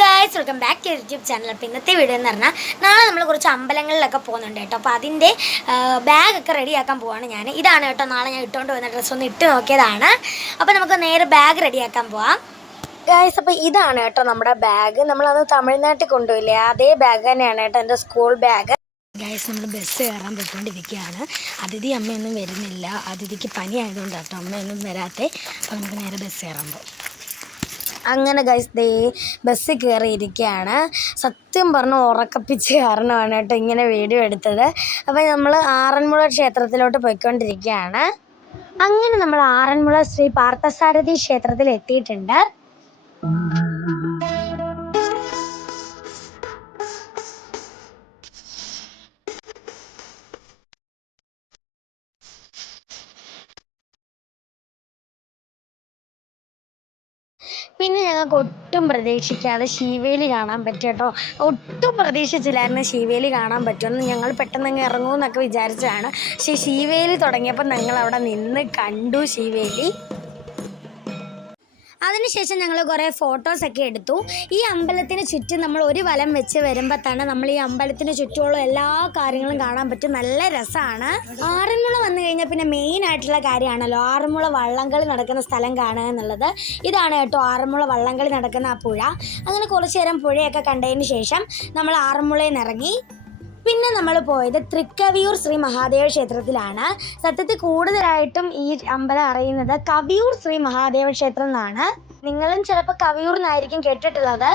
Guys, welcome back to YouTube channel. അപ്പോൾ ഇന്നത്തെ video എന്ന് പറഞ്ഞാൽ നാളെ നമ്മൾ കുറച്ച് അമ്പലങ്ങളിലൊക്കെ പോകുന്നുണ്ട് കേട്ടോ. അപ്പോൾ അതിൻ്റെ ബാഗൊക്കെ റെഡിയാക്കാൻ പോവാണ് ഞാൻ. ഇതാണ് കേട്ടോ നാളെ ഞാൻ ഇട്ടുകൊണ്ട് വന്ന ഡ്രസ്സ് ഒന്ന് ഇട്ട് നോക്കിയതാണ്. അപ്പോൾ നമുക്ക് നേരെ ബാഗ് റെഡിയാക്കാൻ പോവാം ഗായ്സ്. അപ്പോൾ ഇതാണ് കേട്ടോ നമ്മുടെ ബാഗ്. നമ്മളത് തമിഴ്നാട്ടിൽ കൊണ്ടുപോയില്ലേ, അതേ ബാഗ് തന്നെയാണ് കേട്ടോ എൻ്റെ സ്കൂൾ ബാഗ്. ഗായ്സ്, നമ്മൾ ബസ് കയറാൻ പോയിക്കൊണ്ടിരിക്കുകയാണ്. അതിഥി അമ്മയൊന്നും വരുന്നില്ല, അതിഥിക്ക് പനി ആയതുകൊണ്ട് കേട്ടോ അമ്മയൊന്നും വരാത്തെ. അപ്പോൾ നമുക്ക് നേരെ ബസ് കയറാൻ പോകും. അങ്ങനെ ഗൈസ് ദേ ബസ്സിൽ കയറിയിരിക്കുകയാണ്. സത്യം പറഞ്ഞ് ഉറക്കപ്പിച്ച് കാരണമാണ് കേട്ടോ ഇങ്ങനെ വീഡിയോ എടുത്തത്. അപ്പോൾ നമ്മൾ ആറന്മുള ക്ഷേത്രത്തിലോട്ട് പോയിക്കൊണ്ടിരിക്കുകയാണ്. അങ്ങനെ നമ്മൾ ആറന്മുള ശ്രീ പാർത്ഥസാരഥി ക്ഷേത്രത്തിൽ എത്തിയിട്ടുണ്ട്. പിന്നെ ഞങ്ങൾക്ക് ഒട്ടും പ്രതീക്ഷിക്കാതെ ശീവേലി കാണാൻ പറ്റും കേട്ടോ. ഒട്ടും പ്രതീക്ഷിച്ചില്ലായിരുന്നു ശീവേലി കാണാൻ പറ്റുമെന്ന്. ഞങ്ങൾ പെട്ടെന്ന് അങ്ങ് ഇറങ്ങുമെന്നൊക്കെ വിചാരിച്ചതാണ്. പക്ഷേ ശീവേലി തുടങ്ങിയപ്പോൾ ഞങ്ങൾ അവിടെ നിന്ന് കണ്ടു ശീവേലി. അതിനുശേഷം ഞങ്ങൾ കുറേ ഫോട്ടോസൊക്കെ എടുത്തു. ഈ അമ്പലത്തിന് ചുറ്റും നമ്മൾ ഒരു വലം വെച്ച് വരുമ്പോൾ തന്നെ നമ്മൾ ഈ അമ്പലത്തിന് ചുറ്റുമുള്ള എല്ലാ കാര്യങ്ങളും കാണാൻ പറ്റും. നല്ല രസമാണ്. ആറന്മുള വന്നു കഴിഞ്ഞാൽ പിന്നെ മെയിൻ ആയിട്ടുള്ള കാര്യമാണല്ലോ ആറന്മുള വള്ളംകളി നടക്കുന്ന സ്ഥലം കാണുക എന്നുള്ളത്. ഇതാണ് കേട്ടോ ആറന്മുള വള്ളംകളി നടക്കുന്ന ആ പുഴ. അങ്ങനെ കുറച്ചു നേരം പുഴയൊക്കെ കണ്ടതിന് ശേഷം നമ്മൾ ആറന്മുളയിൽ നിന്ന് ഇറങ്ങി. പിന്നെ നമ്മൾ പോയത് തൃക്കവിയൂർ ശ്രീ മഹാദേവ ക്ഷേത്രത്തിലാണ്. സത്യത്തിൽ കൂടുതലായിട്ടും ഈ അമ്പലം അറിയുന്നത് കവിയൂർ ശ്രീ മഹാദേവ ക്ഷേത്രം എന്നാണ്. നിങ്ങളും ചിലപ്പോൾ കവിയൂർ എന്നായിരിക്കും കേട്ടിട്ടുള്ളത്.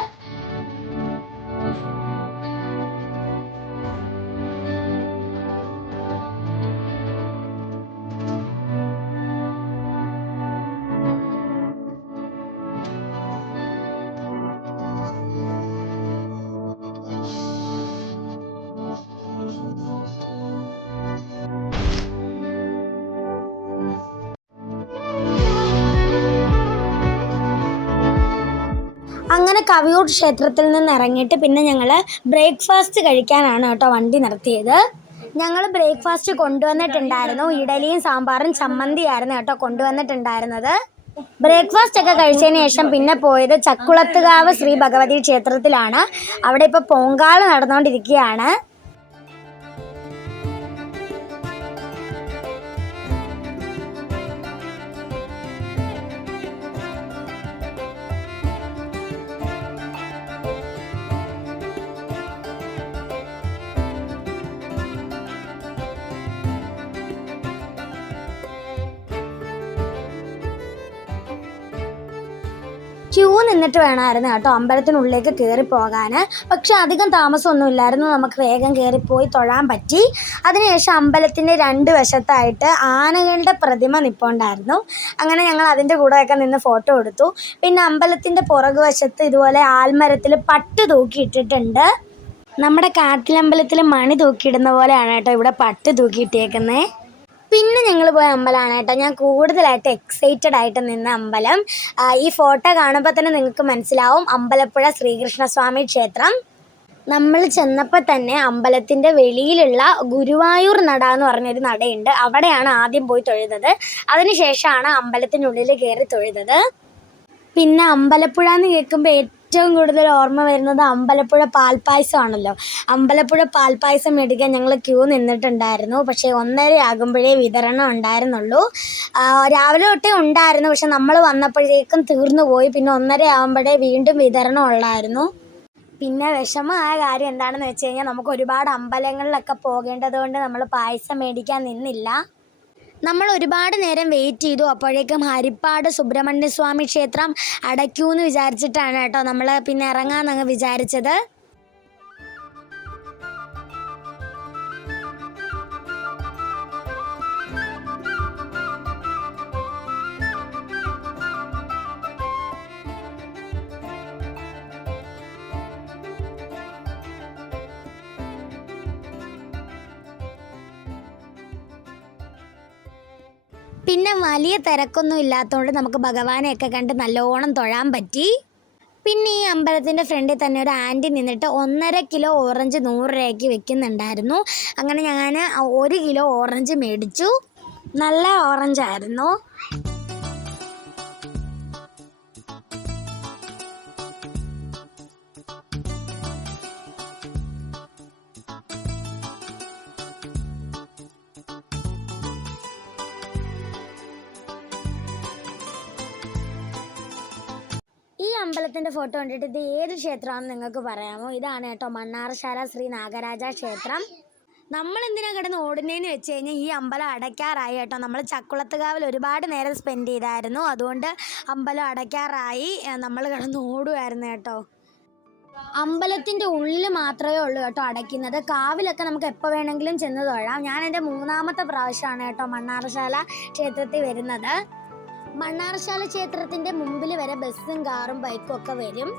അങ്ങനെ കവിയൂർ ക്ഷേത്രത്തിൽ നിന്ന് ഇറങ്ങിയിട്ട് പിന്നെ ഞങ്ങൾ ബ്രേക്ക്ഫാസ്റ്റ് കഴിക്കാനാണ് കേട്ടോ വണ്ടി നിർത്തിയത്. ഞങ്ങൾ ബ്രേക്ക്ഫാസ്റ്റ് കൊണ്ടുവന്നിട്ടുണ്ടായിരുന്നു. ഇഡലിയും സാമ്പാറും ചമ്മന്തിയായിരുന്നു കേട്ടോ കൊണ്ടുവന്നിട്ടുണ്ടായിരുന്നത്. ബ്രേക്ക്ഫാസ്റ്റ് ഒക്കെ കഴിച്ചതിന് ശേഷം പിന്നെ പോയത് ചക്കുളത്തുകാവ് ശ്രീ ഭഗവതി ക്ഷേത്രത്തിലാണ്. അവിടെ ഇപ്പോൾ പൊങ്കാല നടന്നുകൊണ്ടിരിക്കുകയാണ്. ക്യൂ നിന്നിട്ട് വേണമായിരുന്നു കേട്ടോ അമ്പലത്തിനുള്ളിലേക്ക് കയറി പോകാൻ. പക്ഷെ അധികം താമസമൊന്നും ഇല്ലായിരുന്നു, നമുക്ക് വേഗം കയറിപ്പോയി തൊഴാൻ പറ്റി. അതിനുശേഷം അമ്പലത്തിൻ്റെ രണ്ട് വശത്തായിട്ട് ആനകളുടെ പ്രതിമ നിൽപ്പുണ്ടായിരുന്നു. അങ്ങനെ ഞങ്ങൾ അതിൻ്റെ കൂടെയൊക്കെ നിന്ന് ഫോട്ടോ എടുത്തു. പിന്നെ അമ്പലത്തിൻ്റെ പുറകുവശത്ത് ഇതുപോലെ ആൽമരത്തിൽ പട്ട് തൂക്കിയിട്ടിട്ടുണ്ട്. നമ്മുടെ കാട്ടിലമ്പലത്തിൽ മണി തൂക്കിയിടുന്ന പോലെയാണ് കേട്ടോ ഇവിടെ പട്ട് തൂക്കിയിട്ടേക്കുന്നത്. പിന്നെ ഞങ്ങൾ പോയ അമ്പലമാണ് കേട്ടോ ഞാൻ കൂടുതലായിട്ട് എക്സൈറ്റഡ് ആയിട്ട് നിന്ന അമ്പലം. ഈ ഫോട്ടോ കാണുമ്പോൾ തന്നെ നിങ്ങൾക്ക് മനസ്സിലാവും, അമ്പലപ്പുഴ ശ്രീകൃഷ്ണസ്വാമി ക്ഷേത്രം. നമ്മൾ ചെന്നപ്പോൾ തന്നെ അമ്പലത്തിൻ്റെ വെളിയിലുള്ള ഗുരുവായൂർ നട എന്ന് പറഞ്ഞൊരു നടയുണ്ട്, അവിടെയാണ് ആദ്യം പോയി തൊഴുന്നത്. അതിനുശേഷമാണ് അമ്പലത്തിനുള്ളിൽ കയറി തൊഴുന്നത്. പിന്നെ അമ്പലപ്പുഴ എന്ന് കേൾക്കുമ്പോൾ ഏറ്റവും കൂടുതൽ ഓർമ്മ വരുന്നത് അമ്പലപ്പുഴ പാൽപ്പായസമാണല്ലോ. അമ്പലപ്പുഴ പാൽപ്പായസം മേടിക്കാൻ ഞങ്ങൾ ക്യൂ നിന്നിട്ടുണ്ടായിരുന്നു. പക്ഷേ 1:30 ആകുമ്പോഴേ വിതരണം ഉണ്ടായിരുന്നുള്ളൂ. രാവിലെ തൊട്ടേ ഉണ്ടായിരുന്നു, പക്ഷെ നമ്മൾ വന്നപ്പോഴേക്കും തീർന്നു പോയി. പിന്നെ 1:30 ആകുമ്പോഴേ വീണ്ടും വിതരണം ഉള്ളായിരുന്നു. പിന്നെ വിഷമമായ കാര്യം എന്താണെന്ന് വെച്ച് കഴിഞ്ഞാൽ നമുക്ക് ഒരുപാട് അമ്പലങ്ങളിലൊക്കെ പോകേണ്ടത് കൊണ്ട് നമ്മൾ പായസം മേടിക്കാൻ നിന്നില്ല. നമ്മൾ ഒരുപാട് നേരം വെയിറ്റ് ചെയ്തു. അപ്പോഴേക്കും ഹരിപ്പാട് സുബ്രഹ്മണ്യ സ്വാമി ക്ഷേത്രം അടയ്ക്കൂന്ന് വിചാരിച്ചിട്ടാണ് കേട്ടോ നമ്മൾ പിന്നെ ഇറങ്ങാമെന്നങ്ങ് വിചാരിച്ചത്. പിന്നെ വലിയ തിരക്കൊന്നും ഇല്ലാത്തതുകൊണ്ട് നമുക്ക് ഭഗവാനെയൊക്കെ കണ്ട് നല്ലോണം തൊഴാൻ പറ്റി. പിന്നെ ഈ അമ്പലത്തിൻ്റെ ഫ്രണ്ടിൽ തന്നെ ഒരു ആൻറ്റി നിന്നിട്ട് 1.5 കിലോ ഓറഞ്ച് 100 രൂപയ്ക്ക് വെക്കുന്നുണ്ടായിരുന്നു. അങ്ങനെ ഞാൻ 1 കിലോ ഓറഞ്ച് മേടിച്ചു. നല്ല ഓറഞ്ചായിരുന്നു. അമ്പലത്തിൻ്റെ ഫോട്ടോ കണ്ടിട്ട് ഇത് ഏത് ക്ഷേത്രമാണെന്ന് നിങ്ങൾക്ക് പറയാമോ? ഇതാണ് കേട്ടോ മണ്ണാറശാല ശ്രീ നാഗരാജ ക്ഷേത്രം. നമ്മൾ എന്തിനാ കിടന്ന് ഓടുന്നതെന്ന് വെച്ച് കഴിഞ്ഞാൽ ഈ അമ്പലം അടയ്ക്കാറായി കേട്ടോ. നമ്മൾ ചക്കുളത്തുകാവിൽ ഒരുപാട് നേരം സ്പെൻഡ് ചെയ്തായിരുന്നു, അതുകൊണ്ട് അമ്പലം അടയ്ക്കാറായി നമ്മൾ കിടന്ന് ഓടുമായിരുന്നു കേട്ടോ. അമ്പലത്തിൻ്റെ ഉള്ളിൽ മാത്രമേ ഉള്ളൂ കേട്ടോ അടയ്ക്കുന്നത്. കാവിലൊക്കെ നമുക്ക് എപ്പോൾ വേണമെങ്കിലും ചെന്ന് തൊഴാം. ഞാൻ എൻ്റെ 3ാമത്തെ പ്രാവശ്യമാണ് കേട്ടോ മണ്ണാറശാല ക്ഷേത്രത്തിൽ വരുന്നത്. മണ്ണാറശാല ക്ഷേത്രത്തിൻ്റെ മുമ്പിൽ വരെ ബസ്സും കാറും ബൈക്കും ഒക്കെ വരും.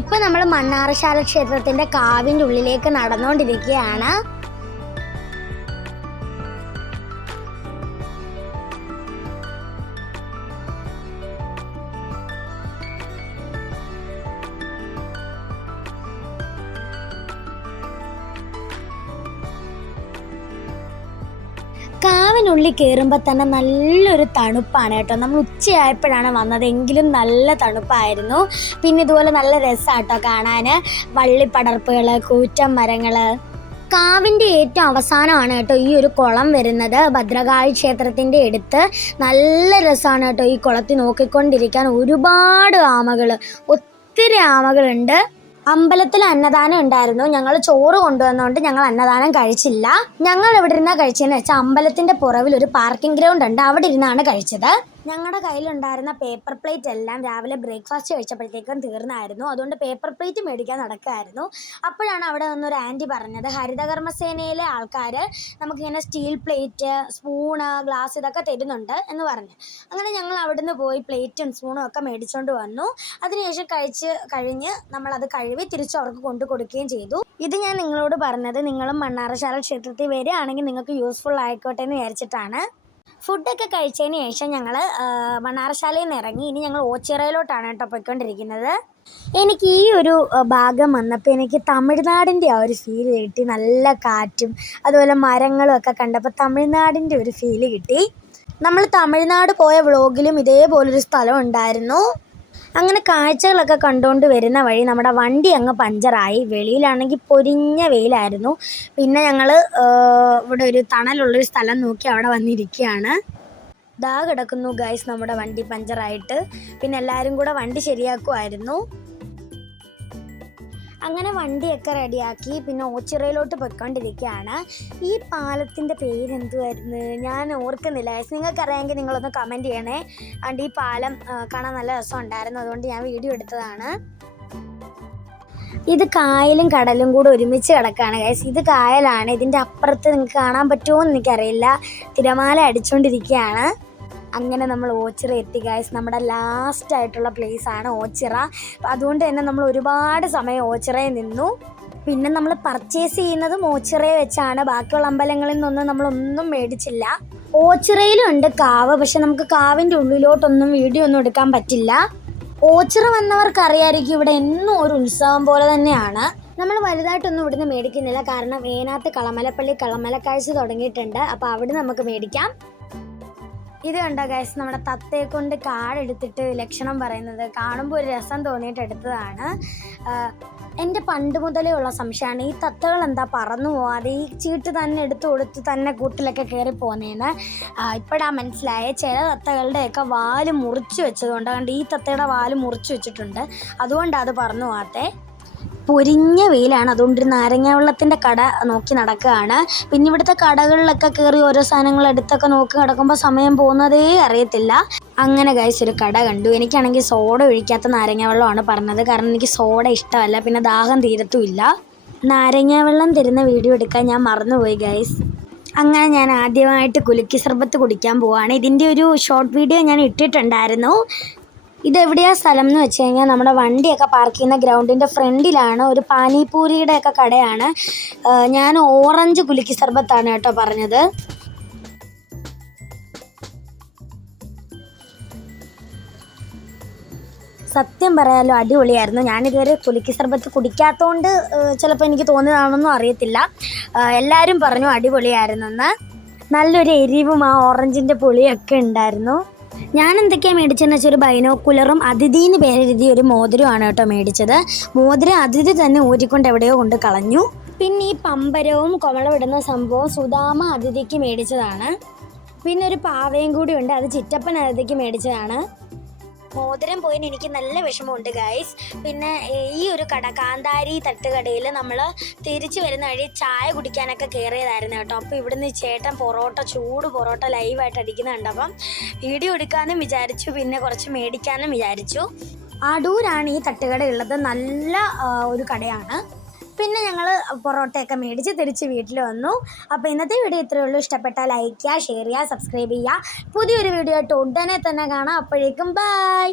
ഇപ്പം നമ്മൾ മണ്ണാറശാല ക്ഷേത്രത്തിൻ്റെ കാവിൻ്റെ ഉള്ളിലേക്ക് നടന്നുകൊണ്ടിരിക്കുകയാണ്. കാവിനുള്ളിൽ കയറുമ്പോൾ തന്നെ നല്ലൊരു തണുപ്പാണ് കേട്ടോ. നമ്മൾ ഉച്ചയായപ്പോഴാണ് വന്നത്, എങ്കിലും നല്ല തണുപ്പായിരുന്നു. പിന്നെ ഇതുപോലെ നല്ല രസമാട്ടോ കാണാൻ. വള്ളിപ്പടർപ്പുകൾ, കൂറ്റം മരങ്ങൾ. കാവിൻ്റെ ഏറ്റവും അവസാനമാണ് കേട്ടോ ഈ ഒരു കുളം വരുന്നത്. ഭദ്രകാളി ക്ഷേത്രത്തിൻ്റെ അടുത്ത്. നല്ല രസമാണ് കേട്ടോ ഈ കുളത്തിൽ നോക്കിക്കൊണ്ടിരിക്കാൻ. ഒരുപാട് ആമകൾ, ഒത്തിരി ആമകളുണ്ട്. അമ്പലത്തിൽ അന്നദാനം ഉണ്ടായിരുന്നു. ഞങ്ങൾ ചോറ് കൊണ്ടുവന്നുകൊണ്ട് ഞങ്ങൾ അന്നദാനം കഴിച്ചില്ല. ഞങ്ങൾ എവിടെ ഇരുന്നാണ് കഴിച്ചതെന്ന് വെച്ചാൽ അമ്പലത്തിൻ്റെ പുറവിൽ ഒരു പാർക്കിംഗ് ഗ്രൗണ്ട് ഉണ്ട്, അവിടെ ഇരുന്നാണ് കഴിച്ചത്. ഞങ്ങളുടെ കയ്യിലുണ്ടായിരുന്ന പേപ്പർ പ്ലേറ്റ് എല്ലാം രാവിലെ ബ്രേക്ക്ഫാസ്റ്റ് കഴിച്ചപ്പോഴത്തേക്കും തീർന്നായിരുന്നു. അതുകൊണ്ട് പേപ്പർ പ്ലേറ്റ് മേടിക്കാൻ നടക്കുമായിരുന്നു. അപ്പോഴാണ് അവിടെ നിന്നൊരു ആൻറ്റി പറഞ്ഞത് ഹരിതകർമ്മസേനയിലെ ആൾക്കാർ നമുക്കിങ്ങനെ സ്റ്റീൽ പ്ലേറ്റ്, സ്പൂണ്, ഗ്ലാസ് ഇതൊക്കെ തരുന്നുണ്ട് എന്ന് പറഞ്ഞു. അങ്ങനെ ഞങ്ങൾ അവിടുന്ന് പോയി പ്ലേറ്റും സ്പൂണും ഒക്കെ മേടിച്ചുകൊണ്ട് വന്നു. അതിനുശേഷം കഴിഞ്ഞ് നമ്മളത് കഴുകി തിരിച്ച് അവർക്ക് കൊണ്ടു കൊടുക്കുകയും ചെയ്തു. ഇത് ഞാൻ നിങ്ങളോട് പറഞ്ഞത് നിങ്ങളും മണ്ണാറശാല ക്ഷേത്രത്തിൽ വരികയാണെങ്കിൽ നിങ്ങൾക്ക് യൂസ്ഫുൾ ആയിക്കോട്ടെ എന്ന് വിചാരിച്ചിട്ടാണ്. ഫുഡൊക്കെ കഴിച്ചതിന് ശേഷം ഞങ്ങൾ മണ്ണാറശാലയിൽ നിന്ന് ഇറങ്ങി. ഇനി ഞങ്ങൾ ഓച്ചിറയിലോട്ടാണ് കേട്ടോ പോയിക്കൊണ്ടിരിക്കുന്നത്. എനിക്ക് ഈ ഒരു ഭാഗം വന്നപ്പോൾ എനിക്ക് തമിഴ്നാടിൻ്റെ ആ ഒരു ഫീല് കിട്ടി. നല്ല കാറ്റും അതുപോലെ മരങ്ങളും ഒക്കെ കണ്ടപ്പോൾ തമിഴ്നാടിൻ്റെ ഒരു ഫീല് കിട്ടി. നമ്മൾ തമിഴ്നാട് പോയ വ്ളോഗിലും ഇതേപോലൊരു സ്ഥലം ഉണ്ടായിരുന്നു. അങ്ങനെ കാഴ്ചകളൊക്കെ കണ്ടുകൊണ്ട് വരുന്ന വഴി നമ്മുടെ വണ്ടി അങ്ങ് പഞ്ചറായി. വെളിയിലാണെങ്കിൽ പൊരിഞ്ഞ വെയിലായിരുന്നു. പിന്നെ ഞങ്ങൾ ഇവിടെ ഒരു തണലുള്ളൊരു സ്ഥലം നോക്കി അവിടെ വന്നിരിക്കുകയാണ്. ദാ കിടക്കുന്നു ഗൈസ് നമ്മുടെ വണ്ടി പഞ്ചറായിട്ട്. പിന്നെ എല്ലാവരും കൂടെ വണ്ടി ശരിയാക്കുമായിരുന്നു. അങ്ങനെ വണ്ടിയൊക്കെ റെഡിയാക്കി പിന്നെ ഓച്ചിറയിലോട്ട് പോയിക്കൊണ്ടിരിക്കുകയാണ്. ഈ പാലത്തിൻ്റെ പേരെന്തുമായിരുന്നു ഞാൻ ഓർക്കുന്നില്ല. നിങ്ങൾക്കറിയാമെങ്കിൽ നിങ്ങളൊന്ന് കമൻറ്റ് ചെയ്യണേ. അതുകൊണ്ട് ഈ പാലം കാണാൻ നല്ല രസമുണ്ടായിരുന്നു, അതുകൊണ്ട് ഞാൻ വീഡിയോ എടുത്തതാണ്. ഇത് കായലും കടലും കൂടെ ഒരുമിച്ച് കിടക്കുകയാണ് ഗൈസ്. ഇത് കായലാണ്. ഇതിൻ്റെ അപ്പുറത്ത് നിങ്ങൾക്ക് കാണാൻ പറ്റുമോ എന്ന് എനിക്കറിയില്ല. തിരമാല അടിച്ചുകൊണ്ടിരിക്കുകയാണ്. അങ്ങനെ നമ്മൾ ഓച്ചിറ എത്തി ഗൈസ്. നമ്മുടെ ലാസ്റ്റ് ആയിട്ടുള്ള പ്ലേസാണ് ഓച്ചിറ. അതുകൊണ്ട് തന്നെ നമ്മൾ ഒരുപാട് സമയം ഓച്ചിറയിൽ നിന്നു. പിന്നെ നമ്മൾ പർച്ചേസ് ചെയ്യുന്നതും ഓച്ചിറയെ വെച്ചാണ്. ബാക്കിയുള്ള അമ്പലങ്ങളിൽ നിന്നൊന്നും നമ്മളൊന്നും മേടിച്ചില്ല. ഓച്ചിറയിലും ഉണ്ട് കാവ്, പക്ഷെ നമുക്ക് കാവിൻ്റെ ഉള്ളിലോട്ടൊന്നും വീഡിയോ ഒന്നും എടുക്കാൻ പറ്റില്ല. ഓച്ചിറ വന്നവർക്കറിയായിരിക്കും ഇവിടെ എന്നും ഒരു ഉത്സവം പോലെ തന്നെയാണ്. നമ്മൾ വലുതായിട്ടൊന്നും ഇവിടുന്ന് മേടിക്കുന്നില്ല, കാരണം വേനാത്ത് കളമലപ്പള്ളി കളമലക്കാഴ്ച തുടങ്ങിയിട്ടുണ്ട്. അപ്പോൾ അവിടെ നമുക്ക് മേടിക്കാം. ഇത് കണ്ടോ ഗൈസ്, നമ്മുടെ തത്തയെ കൊണ്ട് കാടെടുത്തിട്ട് ലക്ഷണം പറയുന്നത് കാണുമ്പോൾ ഒരു രസം തോന്നിയിട്ട് എടുത്തതാണ്. എൻ്റെ പണ്ട് മുതലേ ഉള്ള സംശയമാണ് ഈ തത്തകൾ എന്താ പറന്നു പോവാതെ ഈ ചീട്ട് തന്നെ എടുത്തു കൊടുത്ത് തന്നെ കൂട്ടിലൊക്കെ കയറി പോകുന്നതെന്ന്. ഇപ്പോഴാണ് മനസ്സിലായ ചില തത്തകളുടെയൊക്കെ വാല് മുറിച്ച് വെച്ചതുകൊണ്ട്. അതുകൊണ്ട് ഈ തത്തയുടെ വാല് മുറിച്ച് വെച്ചിട്ടുണ്ട്, അതുകൊണ്ടാണ് അത് പറന്നു പോകാത്തേ. പൊരിഞ്ഞ വെയിലാണ്, അതുകൊണ്ട് ഒരു നാരങ്ങ വെള്ളത്തിൻ്റെ കട നോക്കി നടക്കുകയാണ്. പിന്നെ ഇവിടുത്തെ കടകളിലൊക്കെ കയറി ഓരോ സാധനങ്ങൾ എടുത്തൊക്കെ നോക്കി നടക്കുമ്പോൾ സമയം പോകുന്നതേ അറിയത്തില്ല. അങ്ങനെ ഗൈസ് ഒരു കട കണ്ടു. എനിക്കാണെങ്കിൽ സോഡ ഒഴിക്കാത്ത നാരങ്ങ വെള്ളമാണ് പറഞ്ഞത്, കാരണം എനിക്ക് സോഡ ഇഷ്ടമല്ല, പിന്നെ ദാഹം തീരത്തുമില്ല. നാരങ്ങ വെള്ളം തരുന്ന വീഡിയോ എടുക്കാൻ ഞാൻ മറന്നുപോയി ഗൈസ്. അങ്ങനെ ഞാൻ ആദ്യമായിട്ട് കുലുക്കി സർബത്ത് കുടിക്കാൻ പോവാണ്. ഇതിൻ്റെ ഒരു ഷോർട്ട് വീഡിയോ ഞാൻ ഇട്ടിട്ടുണ്ടായിരുന്നു. ഇതെവിടെയാണ് സ്ഥലം എന്ന് വെച്ച് കഴിഞ്ഞാൽ നമ്മുടെ വണ്ടിയൊക്കെ പാർക്ക് ചെയ്യുന്ന ഗ്രൗണ്ടിൻ്റെ ഫ്രണ്ടിലാണ്. ഒരു പാനിപൂരിയുടെ ഒക്കെ കടയാണ്. ഞാൻ ഓറഞ്ച് കുലുക്കി സർബത്താണ് കേട്ടോ പറഞ്ഞത്. സത്യം പറയാലോ അടിപൊളിയായിരുന്നു. ഞാനിതുവരെ കുലുക്കി സർബത്ത് കുടിക്കാത്തതുകൊണ്ട് ചിലപ്പോൾ എനിക്ക് തോന്നിയതാണെന്നൊന്നും അറിയത്തില്ല. എല്ലാവരും പറഞ്ഞു അടിപൊളിയായിരുന്നെന്ന്. നല്ലൊരു എരിവും ആ ഓറഞ്ചിൻ്റെ പുളിയൊക്കെ ഉണ്ടായിരുന്നു. ഞാൻ എന്തൊക്കെയാണ് മേടിച്ചതെന്ന് വെച്ചാൽ ഒരു ബൈനോക്കുലറും അതിഥിന്ന് പേരെഴുതിയ ഒരു മോതിരമാണ് കേട്ടോ മേടിച്ചത്. മോതിരം അതിഥി തന്നെ ഊരിക്കൊണ്ട് എവിടെയോ കൊണ്ട് കളഞ്ഞു. പിന്നെ ഈ പമ്പരവും കുമളവിടുന്ന സംഭവം സുധാമ അതിഥിക്ക് മേടിച്ചതാണ്. പിന്നെ ഒരു പാവയും കൂടി ഉണ്ട്, അത് ചിറ്റപ്പൻ അതിഥിക്ക് മേടിച്ചതാണ്. മോതിരം പോയിന് എനിക്ക് നല്ല വിഷമമുണ്ട് ഗൈസ്. പിന്നെ ഈ ഒരു കട കാന്താരി തട്ടുകടയിൽ നമ്മൾ തിരിച്ചു വരുന്ന വഴി ചായ കുടിക്കാനൊക്കെ കയറിയതായിരുന്നു കേട്ടോ. അപ്പോൾ ഇവിടുന്ന് ചേട്ടൻ ചൂട് പൊറോട്ട ലൈവായിട്ട് അടിക്കുന്ന കണ്ടപ്പം വീഡിയോ എടുക്കാനും വിചാരിച്ചു, പിന്നെ കുറച്ച് മേടിക്കാനും വിചാരിച്ചു. അടൂരാണ് ഈ തട്ടുകട ഉള്ളത്, നല്ല ഒരു കടയാണ്. പിന്നെ ഞങ്ങൾ പൊറോട്ടയൊക്കെ മേടിച്ച് തിരിച്ച് വീട്ടിൽ വന്നു. അപ്പോൾ ഇന്നത്തെ വീഡിയോ ഇത്രയേ ഉള്ളൂ. ഇഷ്ടപ്പെട്ടാൽ ലൈക്ക് ചെയ്യുക, ഷെയർ ചെയ്യുക, സബ്സ്ക്രൈബ് ചെയ്യുക. പുതിയൊരു വീഡിയോ ആയിട്ട് ഉടനെ തന്നെ കാണാം. അപ്പോഴേക്കും ബൈ.